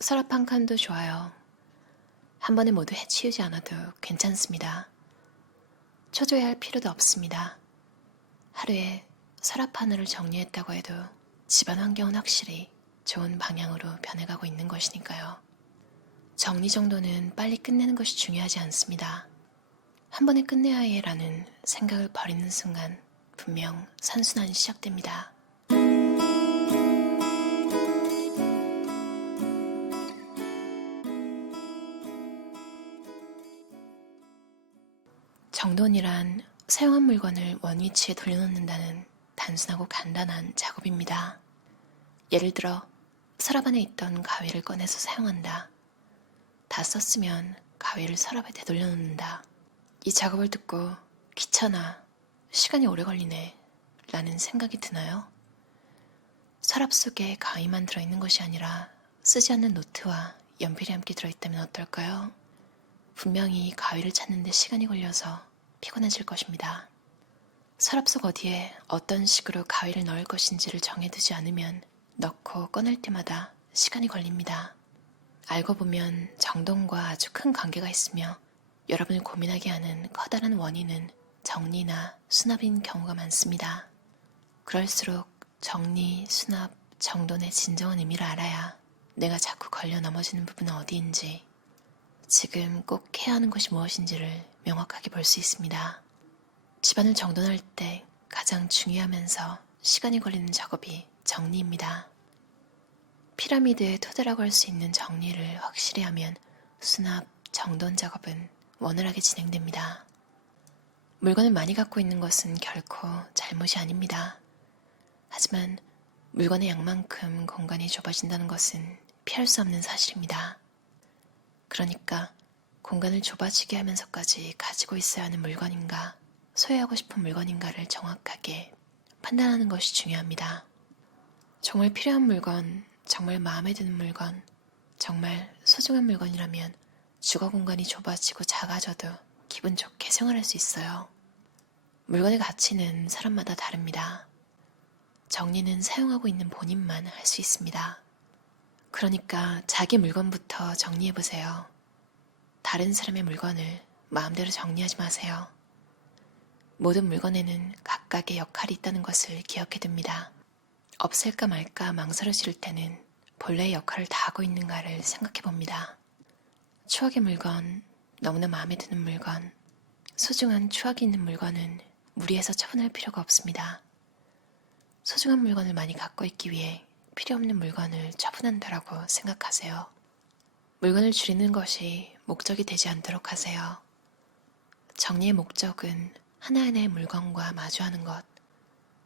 서랍 한 칸도 좋아요. 한 번에 모두 해치우지 않아도 괜찮습니다. 초조해할 필요도 없습니다. 하루에 서랍 하나를 정리했다고 해도 집안 환경은 확실히 좋은 방향으로 변해가고 있는 것이니까요. 정리 정도는 빨리 끝내는 것이 중요하지 않습니다. 한 번에 끝내야 해라는 생각을 버리는 순간 분명 선순환이 시작됩니다. 정돈이란 사용한 물건을 원위치에 돌려놓는다는 단순하고 간단한 작업입니다. 예를 들어 서랍 안에 있던 가위를 꺼내서 사용한다. 다 썼으면 가위를 서랍에 되돌려 놓는다. 이 작업을 듣고 귀찮아, 시간이 오래 걸리네 라는 생각이 드나요? 서랍 속에 가위만 들어있는 것이 아니라 쓰지 않는 노트와 연필이 함께 들어있다면 어떨까요? 분명히 가위를 찾는데 시간이 걸려서 피곤해질 것입니다. 서랍 속 어디에 어떤 식으로 가위를 넣을 것인지를 정해두지 않으면 넣고 꺼낼 때마다 시간이 걸립니다. 알고 보면 정돈과 아주 큰 관계가 있으며 여러분을 고민하게 하는 커다란 원인은 정리나 수납인 경우가 많습니다. 그럴수록 정리, 수납, 정돈의 진정한 의미를 알아야 내가 자꾸 걸려 넘어지는 부분은 어디인지, 지금 꼭 해야 하는 것이 무엇인지를 명확하게 볼 수 있습니다. 집안을 정돈할 때 가장 중요하면서 시간이 걸리는 작업이 정리입니다. 피라미드의 토대라고 할 수 있는 정리를 확실히 하면 수납, 정돈 작업은 원활하게 진행됩니다. 물건을 많이 갖고 있는 것은 결코 잘못이 아닙니다. 하지만 물건의 양만큼 공간이 좁아진다는 것은 피할 수 없는 사실입니다. 그러니까 공간을 좁아지게 하면서까지 가지고 있어야 하는 물건인가, 소유하고 싶은 물건인가를 정확하게 판단하는 것이 중요합니다. 정말 필요한 물건, 정말 마음에 드는 물건, 정말 소중한 물건이라면 주거 공간이 좁아지고 작아져도 기분 좋게 생활할 수 있어요. 물건의 가치는 사람마다 다릅니다. 정리는 사용하고 있는 본인만 할 수 있습니다. 그러니까 자기 물건부터 정리해보세요. 다른 사람의 물건을 마음대로 정리하지 마세요. 모든 물건에는 각각의 역할이 있다는 것을 기억해둡니다. 없앨까 말까 망설여질 때는 본래의 역할을 다하고 있는가를 생각해봅니다. 추억의 물건, 너무나 마음에 드는 물건, 소중한 추억이 있는 물건은 무리해서 처분할 필요가 없습니다. 소중한 물건을 많이 갖고 있기 위해 필요 없는 물건을 처분한다라고 생각하세요. 물건을 줄이는 것이 목적이 되지 않도록 하세요. 정리의 목적은 하나하나의 물건과 마주하는 것,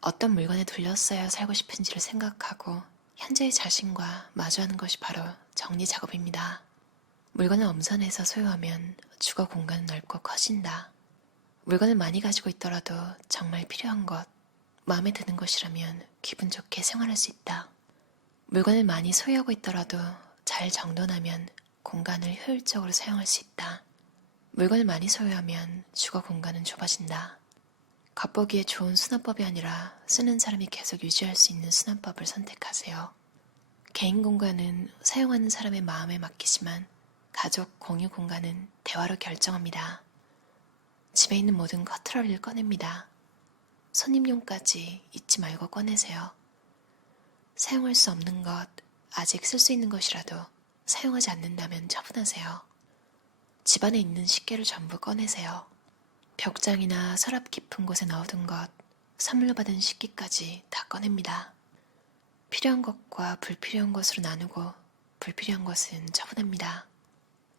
어떤 물건에 둘러싸여 살고 싶은지를 생각하고 현재의 자신과 마주하는 것이 바로 정리 작업입니다. 물건을 엄선해서 소유하면 주거 공간은 넓고 커진다. 물건을 많이 가지고 있더라도 정말 필요한 것, 마음에 드는 것이라면 기분 좋게 생활할 수 있다. 물건을 많이 소유하고 있더라도 잘 정돈하면 공간을 효율적으로 사용할 수 있다. 물건을 많이 소유하면 주거 공간은 좁아진다. 겉보기에 좋은 수납법이 아니라 쓰는 사람이 계속 유지할 수 있는 수납법을 선택하세요. 개인 공간은 사용하는 사람의 마음에 맡기지만 가족 공유 공간은 대화로 결정합니다. 집에 있는 모든 커트러리를 꺼냅니다. 손님용까지 잊지 말고 꺼내세요. 사용할 수 없는 것, 아직 쓸 수 있는 것이라도 사용하지 않는다면 처분하세요. 집안에 있는 식기를 전부 꺼내세요. 벽장이나 서랍 깊은 곳에 넣어둔 것, 선물로 받은 식기까지 다 꺼냅니다. 필요한 것과 불필요한 것으로 나누고 불필요한 것은 처분합니다.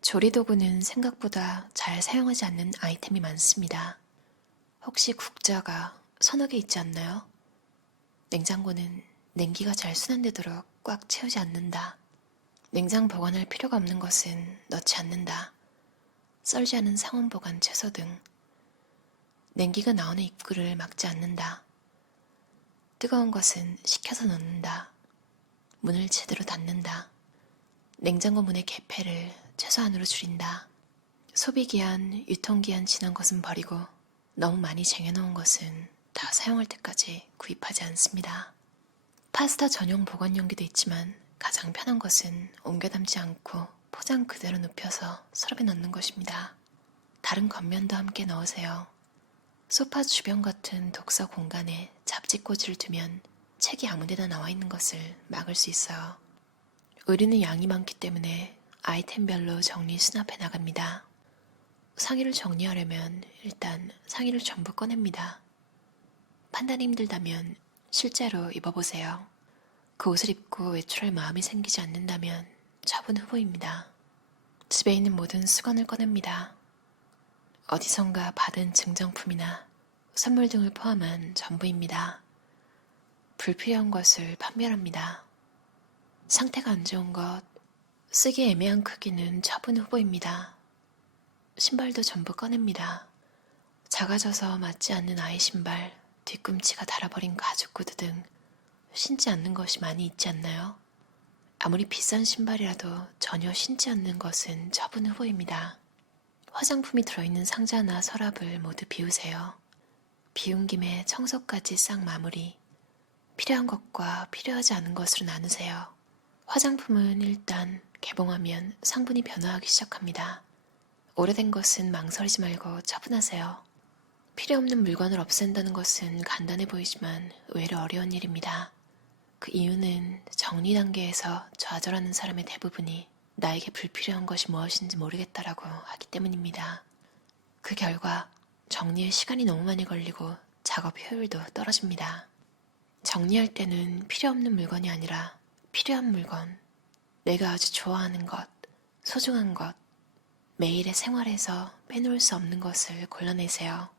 조리도구는 생각보다 잘 사용하지 않는 아이템이 많습니다. 혹시 국자가 서너 개 있지 않나요? 냉장고는 냉기가 잘 순환되도록 꽉 채우지 않는다. 냉장 보관할 필요가 없는 것은 넣지 않는다. 썰지 않은 상온 보관 채소 등 냉기가 나오는 입구를 막지 않는다. 뜨거운 것은 식혀서 넣는다. 문을 제대로 닫는다. 냉장고 문의 개폐를 최소한으로 줄인다. 소비기한, 유통기한 지난 것은 버리고 너무 많이 쟁여놓은 것은 다 사용할 때까지 구입하지 않습니다. 파스타 전용 보관 용기도 있지만 가장 편한 것은 옮겨 담지 않고 포장 그대로 눕혀서 서랍에 넣는 것입니다. 다른 겉면도 함께 넣으세요. 소파 주변 같은 독서 공간에 잡지꽂이를 두면 책이 아무데나 나와 있는 것을 막을 수 있어요. 의류는 양이 많기 때문에 아이템별로 정리 수납해 나갑니다. 상의를 정리하려면 일단 상의를 전부 꺼냅니다. 판단이 힘들다면 실제로 입어보세요. 그 옷을 입고 외출할 마음이 생기지 않는다면 처분 후보입니다. 집에 있는 모든 수건을 꺼냅니다. 어디선가 받은 증정품이나 선물 등을 포함한 전부입니다. 불필요한 것을 판별합니다. 상태가 안 좋은 것, 쓰기 애매한 크기는 처분 후보입니다. 신발도 전부 꺼냅니다. 작아져서 맞지 않는 아이 신발, 뒤꿈치가 닳아버린 가죽 구두 등 신지 않는 것이 많이 있지 않나요? 아무리 비싼 신발이라도 전혀 신지 않는 것은 처분 후보입니다. 화장품이 들어있는 상자나 서랍을 모두 비우세요. 비운 김에 청소까지 싹 마무리. 필요한 것과 필요하지 않은 것으로 나누세요. 화장품은 일단 개봉하면 성분이 변화하기 시작합니다. 오래된 것은 망설이지 말고 처분하세요. 필요 없는 물건을 없앤다는 것은 간단해 보이지만 의외로 어려운 일입니다. 그 이유는 정리 단계에서 좌절하는 사람의 대부분이 나에게 불필요한 것이 무엇인지 모르겠다라고 하기 때문입니다. 그 결과 정리에 시간이 너무 많이 걸리고 작업 효율도 떨어집니다. 정리할 때는 필요 없는 물건이 아니라 필요한 물건, 내가 아주 좋아하는 것, 소중한 것, 매일의 생활에서 빼놓을 수 없는 것을 골라내세요.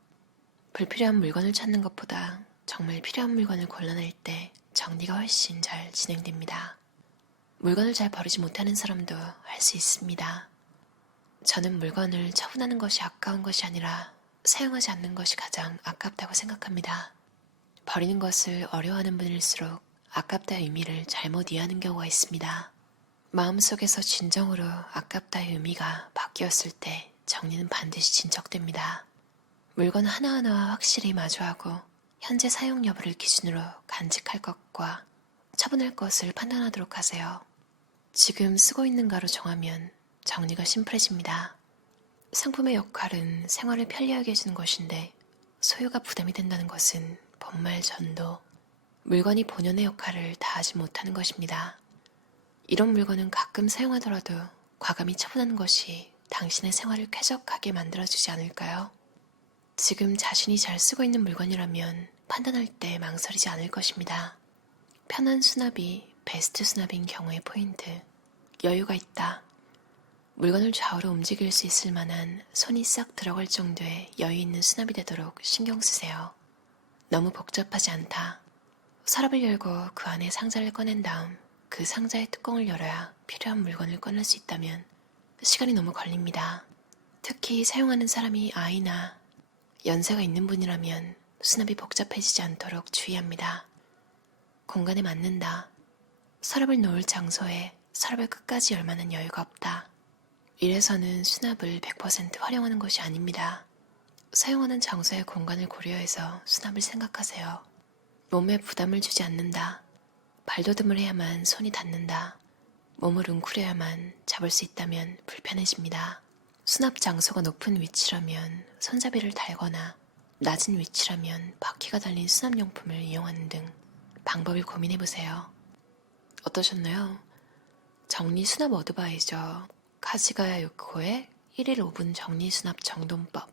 불필요한 물건을 찾는 것보다 정말 필요한 물건을 골라낼 때 정리가 훨씬 잘 진행됩니다. 물건을 잘 버리지 못하는 사람도 할 수 있습니다. 저는 물건을 처분하는 것이 아까운 것이 아니라 사용하지 않는 것이 가장 아깝다고 생각합니다. 버리는 것을 어려워하는 분일수록 아깝다의 의미를 잘못 이해하는 경우가 있습니다. 마음속에서 진정으로 아깝다의 의미가 바뀌었을 때 정리는 반드시 진척됩니다. 물건 하나하나와 확실히 마주하고 현재 사용 여부를 기준으로 간직할 것과 처분할 것을 판단하도록 하세요. 지금 쓰고 있는가로 정하면 정리가 심플해집니다. 상품의 역할은 생활을 편리하게 해주는 것인데 소유가 부담이 된다는 것은 본말 전도, 물건이 본연의 역할을 다하지 못하는 것입니다. 이런 물건은 가끔 사용하더라도 과감히 처분하는 것이 당신의 생활을 쾌적하게 만들어주지 않을까요? 지금 자신이 잘 쓰고 있는 물건이라면 판단할 때 망설이지 않을 것입니다. 편한 수납이 베스트 수납인 경우의 포인트. 여유가 있다. 물건을 좌우로 움직일 수 있을 만한 손이 싹 들어갈 정도의 여유 있는 수납이 되도록 신경 쓰세요. 너무 복잡하지 않다. 서랍을 열고 그 안에 상자를 꺼낸 다음 그 상자의 뚜껑을 열어야 필요한 물건을 꺼낼 수 있다면 시간이 너무 걸립니다. 특히 사용하는 사람이 아이나 연세가 있는 분이라면 수납이 복잡해지지 않도록 주의합니다. 공간에 맞는다. 서랍을 놓을 장소에 서랍을 끝까지 열 만한 여유가 없다. 이래서는 수납을 100% 활용하는 것이 아닙니다. 사용하는 장소의 공간을 고려해서 수납을 생각하세요. 몸에 부담을 주지 않는다. 발돋움을 해야만 손이 닿는다. 몸을 웅크려야만 잡을 수 있다면 불편해집니다. 수납 장소가 높은 위치라면 손잡이를 달거나 낮은 위치라면 바퀴가 달린 수납용품을 이용하는 등 방법을 고민해보세요. 어떠셨나요? 정리 수납 어드바이저 카지가야 요코의 1일 5분 정리 수납 정돈법.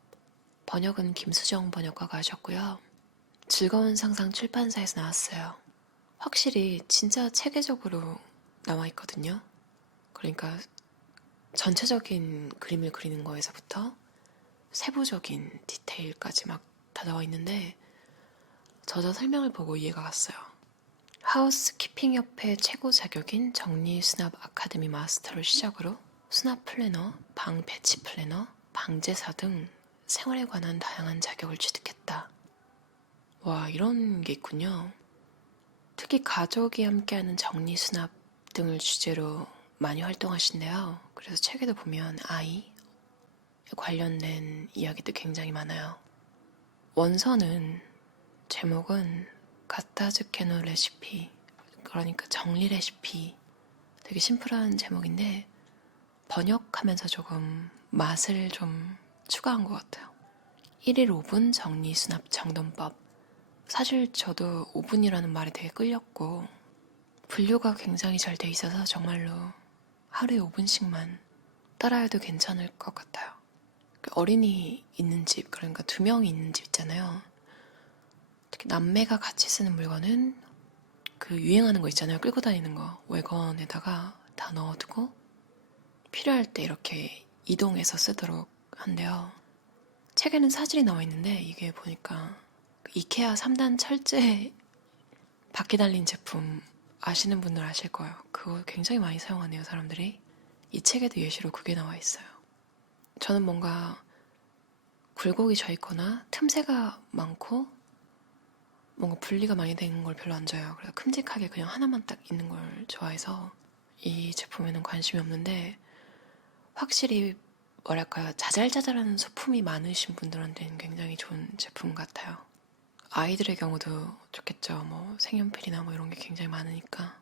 번역은 김수정 번역가가 하셨고요. 즐거운 상상 출판사에서 나왔어요. 확실히 진짜 체계적으로 나와 있거든요. 그러니까 전체적인 그림을 그리는 거에서부터 세부적인 디테일까지 막 다 나와 있는데 저자 설명을 보고 이해가 갔어요. 하우스키핑 협회 최고 자격인 정리 수납 아카데미 마스터를 시작으로 수납 플래너, 방 배치 플래너, 방제사 등 생활에 관한 다양한 자격을 취득했다. 와, 이런 게 있군요. 특히 가족이 함께하는 정리 수납 등을 주제로 많이 활동하신대요. 그래서 책에도 보면 아이 관련된 이야기도 굉장히 많아요. 원서는 제목은 가타즈케노 레시피, 그러니까 정리 레시피 되게 심플한 제목인데 번역하면서 조금 맛을 좀 추가한 것 같아요. 1일 5분 정리 수납 정돈법. 사실 저도 5분이라는 말이 되게 끌렸고 분류가 굉장히 잘 돼 있어서 정말로 하루에 5분씩만 따라해도 괜찮을 것 같아요. 어린이 있는 집, 그러니까 2명이 있는 집 있잖아요. 특히 남매가 같이 쓰는 물건은 그 유행하는 거 있잖아요. 끌고 다니는 거. 외건에다가 다 넣어두고 필요할 때 이렇게 이동해서 쓰도록 한대요. 책에는 사진이 나와 있는데 이게 보니까 이케아 3단 철제 바퀴 달린 제품 아시는 분들 아실 거예요. 그거 굉장히 많이 사용하네요, 사람들이. 이 책에도 예시로 그게 나와 있어요. 저는 뭔가 굴곡이 져 있거나 틈새가 많고 뭔가 분리가 많이 되는 걸 별로 안 좋아해요. 그래서 큼직하게 그냥 하나만 딱 있는 걸 좋아해서 이 제품에는 관심이 없는데 확실히 뭐랄까요, 자잘자잘한 소품이 많으신 분들한테는 굉장히 좋은 제품 같아요. 아이들의 경우도 좋겠죠. 뭐 색연필이나 뭐 이런 게 굉장히 많으니까.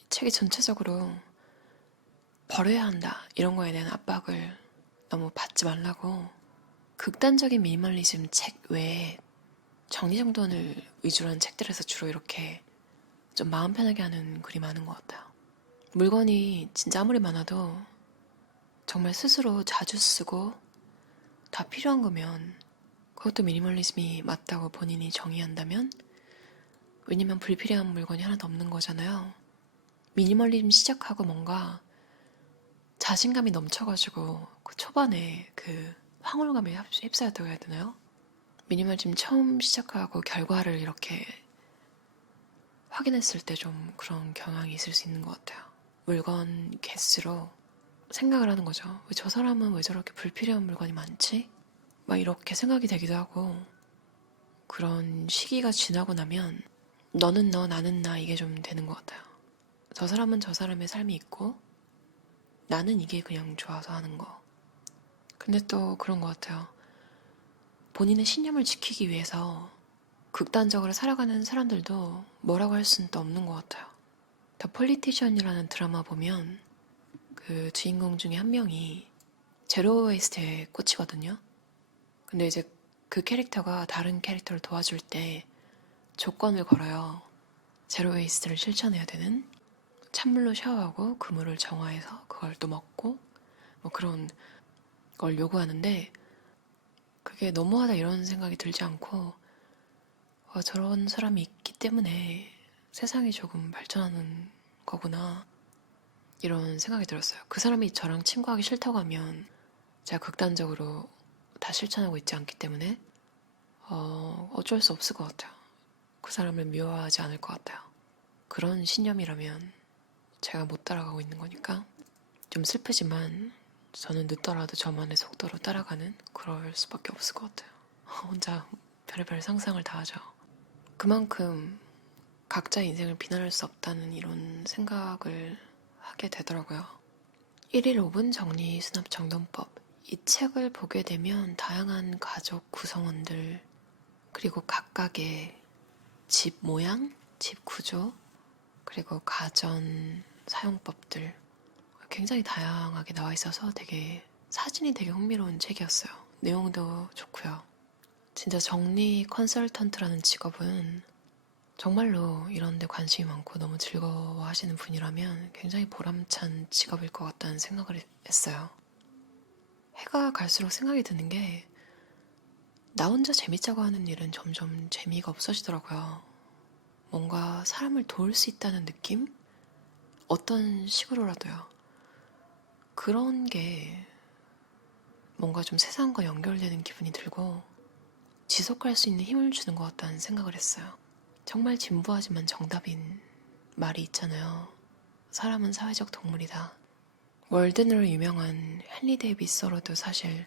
이 책이 전체적으로 버려야 한다 이런 거에 대한 압박을 너무 받지 말라고 극단적인 미니멀리즘 책 외에 정리정돈을 위주로 한 책들에서 주로 이렇게 좀 마음 편하게 하는 글이 많은 것 같아요. 물건이 진짜 아무리 많아도 정말 스스로 자주 쓰고 다 필요한 거면 그것도 미니멀리즘이 맞다고 본인이 정의한다면, 왜냐면 불필요한 물건이 하나도 없는 거잖아요. 미니멀리즘 시작하고 뭔가 자신감이 넘쳐가지고 그 초반에 그 황홀감에 휩싸였다고 해야 되나요? 미니멀리즘 처음 시작하고 결과를 이렇게 확인했을 때 좀 그런 경향이 있을 수 있는 것 같아요. 물건 개수로 생각을 하는 거죠. 왜 저 사람은 왜 저렇게 불필요한 물건이 많지? 막 이렇게 생각이 되기도 하고, 그런 시기가 지나고 나면 너는 너, 나는 나 이게 좀 되는 것 같아요. 저 사람은 저 사람의 삶이 있고 나는 이게 그냥 좋아서 하는 거. 근데 또 그런 것 같아요. 본인의 신념을 지키기 위해서 극단적으로 살아가는 사람들도 뭐라고 할 수는 또 없는 것 같아요. 더 폴리티션이라는 드라마 보면 그 주인공 중에 한 명이 제로 웨이스트에 꽂히거든요. 근데 이제 그 캐릭터가 다른 캐릭터를 도와줄 때 조건을 걸어요. 제로 웨이스트를 실천해야 되는, 찬물로 샤워하고 그 물을 정화해서 그걸 또 먹고 뭐 그런 걸 요구하는데, 그게 너무하다 이런 생각이 들지 않고 저런 사람이 있기 때문에 세상이 조금 발전하는 거구나 이런 생각이 들었어요. 그 사람이 저랑 친구하기 싫다고 하면 제가 극단적으로 다 실천하고 있지 않기 때문에 어쩔 수 없을 것 같아요. 그 사람을 미워하지 않을 것 같아요. 그런 신념이라면 제가 못 따라가고 있는 거니까. 좀 슬프지만 저는 늦더라도 저만의 속도로 따라가는 그럴 수밖에 없을 것 같아요. 혼자 별의별 상상을 다 하죠. 그만큼 각자의 인생을 비난할 수 없다는 이런 생각을 하게 되더라고요. 1일 5분 정리 수납 정돈법. 이 책을 보게 되면 다양한 가족 구성원들, 그리고 각각의 집 모양, 집 구조, 그리고 가전 사용법들 굉장히 다양하게 나와 있어서 사진이 되게 흥미로운 책이었어요. 내용도 좋고요. 진짜 정리 컨설턴트라는 직업은 정말로 이런 데 관심이 많고 너무 즐거워하시는 분이라면 굉장히 보람찬 직업일 것 같다는 생각을 했어요. 해가 갈수록 생각이 드는 게, 나 혼자 재밌자고 하는 일은 점점 재미가 없어지더라고요. 뭔가 사람을 도울 수 있다는 느낌? 어떤 식으로라도요. 그런 게 뭔가 좀 세상과 연결되는 기분이 들고 지속할 수 있는 힘을 주는 것 같다는 생각을 했어요. 정말 진부하지만 정답인 말이 있잖아요. 사람은 사회적 동물이다. 월든으로 유명한 헨리 데이비스 서로도 사실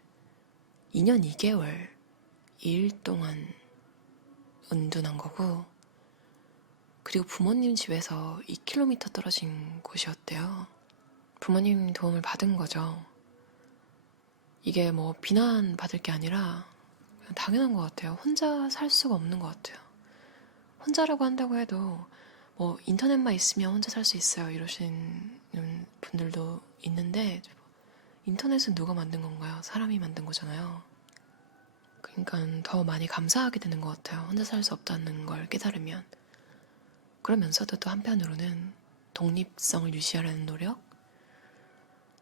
2년 2개월 2일 동안 은둔한 거고, 그리고 부모님 집에서 2km 떨어진 곳이었대요. 부모님 도움을 받은 거죠. 이게 뭐 비난받을 게 아니라 그냥 당연한 것 같아요. 혼자 살 수가 없는 것 같아요. 혼자라고 한다고 해도 뭐 인터넷만 있으면 혼자 살 수 있어요 이러시는 분들도 있는데, 인터넷은 누가 만든 건가요? 사람이 만든 거잖아요. 그러니까 더 많이 감사하게 되는 것 같아요. 혼자 살 수 없다는 걸 깨달으면. 그러면서도 또 한편으로는 독립성을 유지하려는 노력?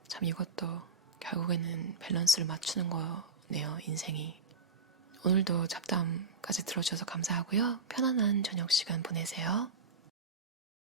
참 이것도 결국에는 밸런스를 맞추는 거네요, 인생이. 오늘도 잡담까지 들어주셔서 감사하고요. 편안한 저녁 시간 보내세요.